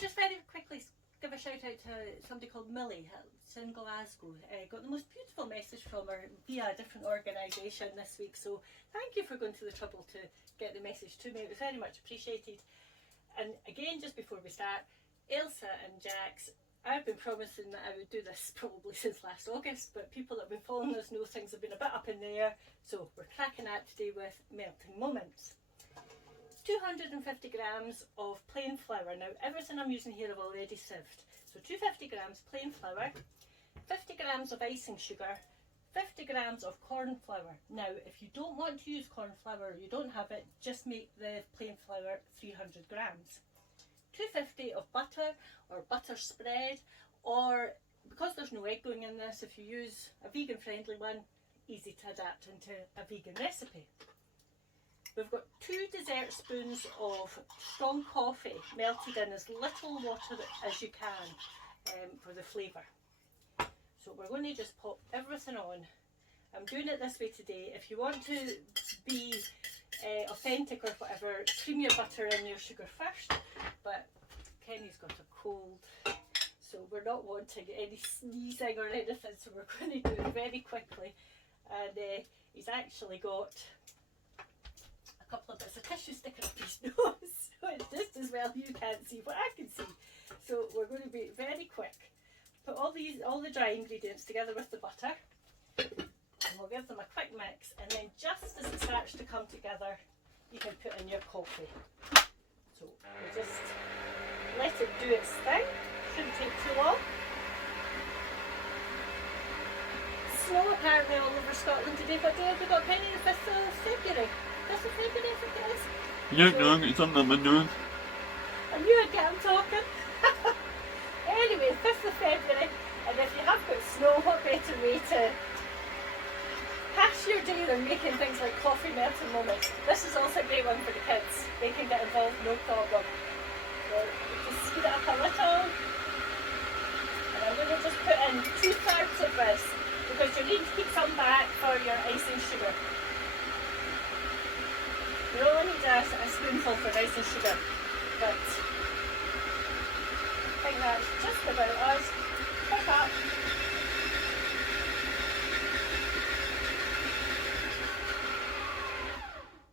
just very quickly give a shout out to somebody called Millie in Glasgow. Got the most beautiful message from her via a different organisation this week, so thank you for going to the trouble to get the message to me. It was very much appreciated. And again, just before we start, Ailsa and Jax, I've been promising that I would do this probably since last August, but people that have been following us know things have been a bit up in the air, so we're cracking out today with melting moments. 250 grams of plain flour. Now everything I'm using here I've already sieved. So 250 grams plain flour, 50 grams of icing sugar, 50 grams of corn flour. Now if you don't want to use corn flour, you don't have it, just make the plain flour 300 grams. 250 of butter or butter spread, or because there's no egg going in this, if you use a vegan friendly one, easy to adapt into a vegan recipe. We've got 2 dessert spoons of strong coffee melted in as little water as you can for the flavour. So we're going to just pop everything on. I'm doing it this way today. If you want to be authentic or whatever, cream your butter in your sugar first, but Kenny's got a cold, so we're not wanting any sneezing or anything, so we're going to do it very quickly. And he's actually got a couple of bits of tissue sticking up his nose, so it's just as well you can't see what I can see. So we're going to be very quick. Put all the dry ingredients together with the butter, and we'll give them a quick mix, and then just as it starts to come together, you can put in your coffee. So we'll just let it do its thing. Shouldn't take too long. Snow apparently all over Scotland today. What day have we got, Penny? The 5th of February. 5th of February, I think it is. Yeah, no, it's on the menu. I knew I'd get him talking. Anyway, 5th of February, and if you have got snow, what better way to pass your day than making things like coffee melting moments. This is also a great one for the kids. They can get involved, no problem. So just speed it up a little. And I'm going to just put in 2/3 of this, because you need to keep some back for your icing sugar. You only need a spoonful for icing sugar, but I think that's just about us. Pick up.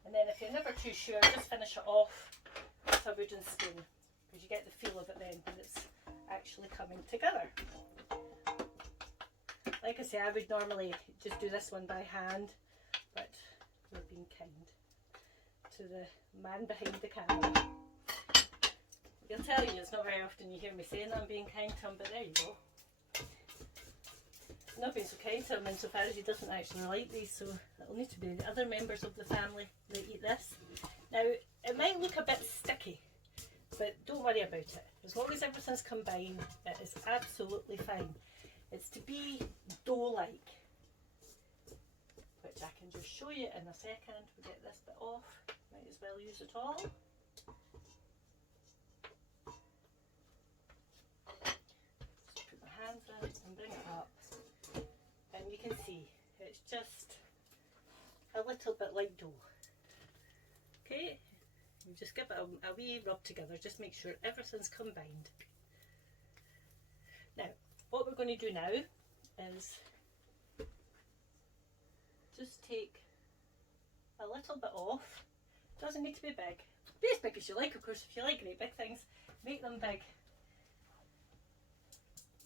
And then if you're never too sure, just finish it off with a wooden spoon, because you get the feel of it then when it's actually coming together. Like I say, I would normally just do this one by hand, but we're being kind to the man behind the camera. He'll tell you it's not very often you hear me saying I'm being kind to him, but there you go. I've not been so kind to him insofar as he doesn't actually like these, so it'll need to be the other members of the family that eat this. Now, it might look a bit sticky, but don't worry about it. As long as everything's combined, it is absolutely fine. It's to be dough-like, which I can just show you in a second. We'll get this bit off. Might as well use it all. And bring it up, and you can see it's just a little bit like dough. Okay, you just give it a wee rub together, just make sure everything's combined. Now what we're going to do now is just take a little bit off. Doesn't need to be big, be as big as you like, of course. If you like great big things, make them big.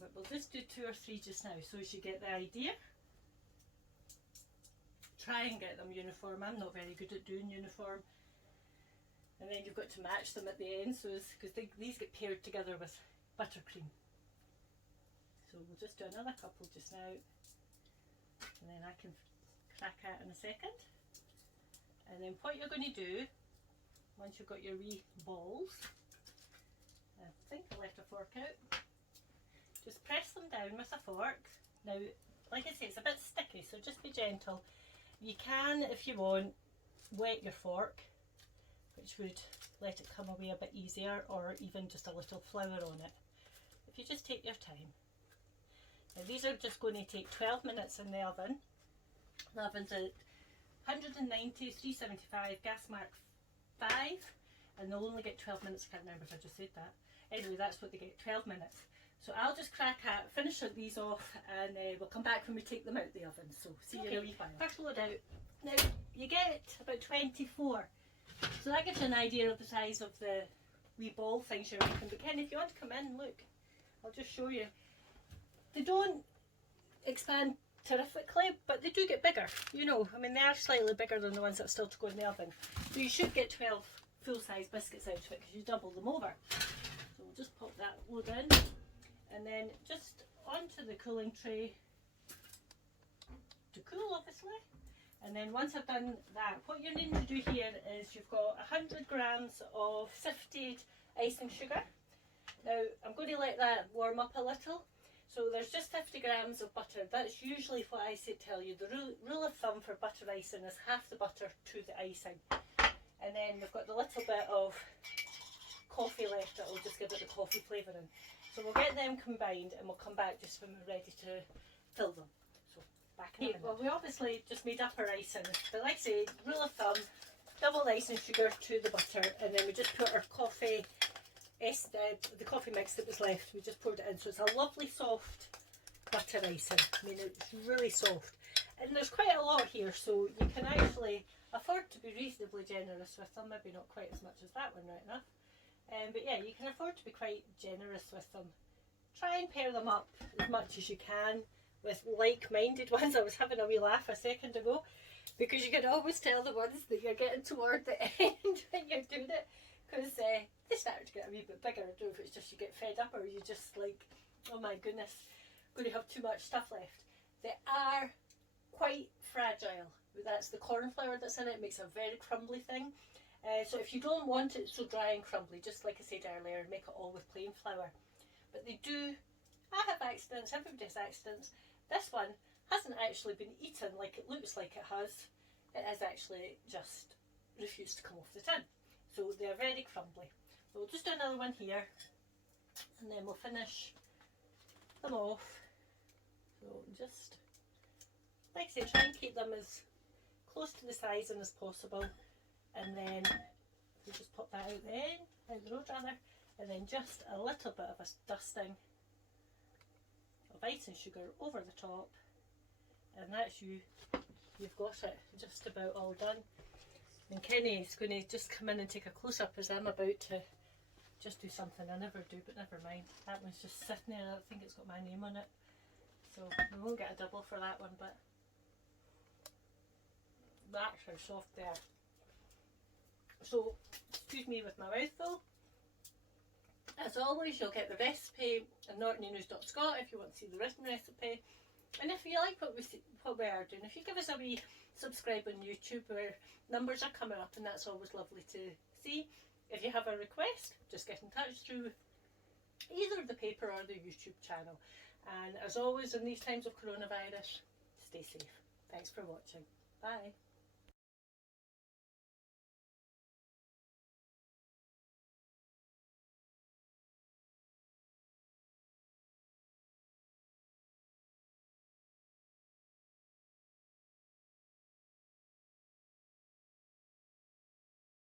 But we'll just do 2 or 3 just now, so as you get the idea. Try and get them uniform. I'm not very good at doing uniform. And then you've got to match them at the end, so because these get paired together with buttercream. So we'll just do another couple just now, and then I can crack out in a second. And then what you're going to do, once you've got your wee balls, I think I left a fork out. Just press them down with a fork. Now, like I say, it's a bit sticky, so just be gentle. You can, if you want, wet your fork, which would let it come away a bit easier, or even just a little flour on it. If you just take your time. Now these are just going to take 12 minutes in the oven. The oven's at 190, 375, gas mark 5, and they'll only get 12 minutes. I can't remember if I just said that. Anyway, that's what they get, 12 minutes. So I'll just finish these off, and we'll come back when we take them out of the oven. So see you in a wee while. First load out. Now you get about 24. So that gives you an idea of the size of the wee ball things you're making. But Ken, if you want to come in, look, I'll just show you. They don't expand terrifically, but they do get bigger. You know, I mean, they are slightly bigger than the ones that are still to go in the oven. So you should get 12 full-size biscuits out of it because you double them over. So we'll just pop that load in, and then just onto the cooling tray to cool, obviously. And then once I've done that, what you need to do here is you've got 100 grams of sifted icing sugar. Now I'm going to let that warm up a little. So there's just 50 grams of butter. That's usually what I say tell you. The rule of thumb for butter icing is half the butter to the icing. And then we've got the little bit of coffee left that will just give it the coffee flavouring. So we'll get them combined and we'll come back just when we're ready to fill them. Back in a minute. Well, we obviously just made up our icing, but like I say, rule of thumb, double the icing sugar to the butter, and then we just put our coffee, the coffee mix that was left, we just poured it in. So it's a lovely soft butter icing. I mean, it's really soft, and there's quite a lot here, so you can actually afford to be reasonably generous with them. Maybe not quite as much as that one, right enough, but yeah, you can afford to be quite generous with them. Try and pair them up as much as you can with like-minded ones. I was having a wee laugh a second ago because you can always tell the ones that you're getting toward the end when you're doing it, because they start to get a wee bit bigger. I don't know if it's just you get fed up or you just like, oh my goodness, going to have too much stuff left. They are quite fragile. That's the corn flour that's in it. It makes a very crumbly thing. So if you don't want it so dry and crumbly, just like I said earlier, make it all with plain flour. But they do, I have accidents, everybody has accidents. This one hasn't actually been eaten like it looks like it has. It has actually just refused to come off the tin. So they're very crumbly. So we'll just do another one here, and then we'll finish them off. So just, like I say, try and keep them as close to the sizing as possible. And then we just pop that out the road rather, and then just a little bit of a dusting of icing sugar over the top, and that's you've got it just about all done. And Kenny's going to just come in and take a close-up as I'm about to just do something I never do, but never mind. That one's just sitting there. I think it's got my name on it, so we won't get a double for that one, but that's how soft they are. So excuse me with my mouth full. As always, you'll get the recipe on orkneynews.scot if you want to see the written recipe. And if you like what we are doing, if you give us a wee subscribe on YouTube, where numbers are coming up, and that's always lovely to see. If you have a request, just get in touch through either the paper or the YouTube channel. And as always, in these times of coronavirus, stay safe. Thanks for watching. Bye.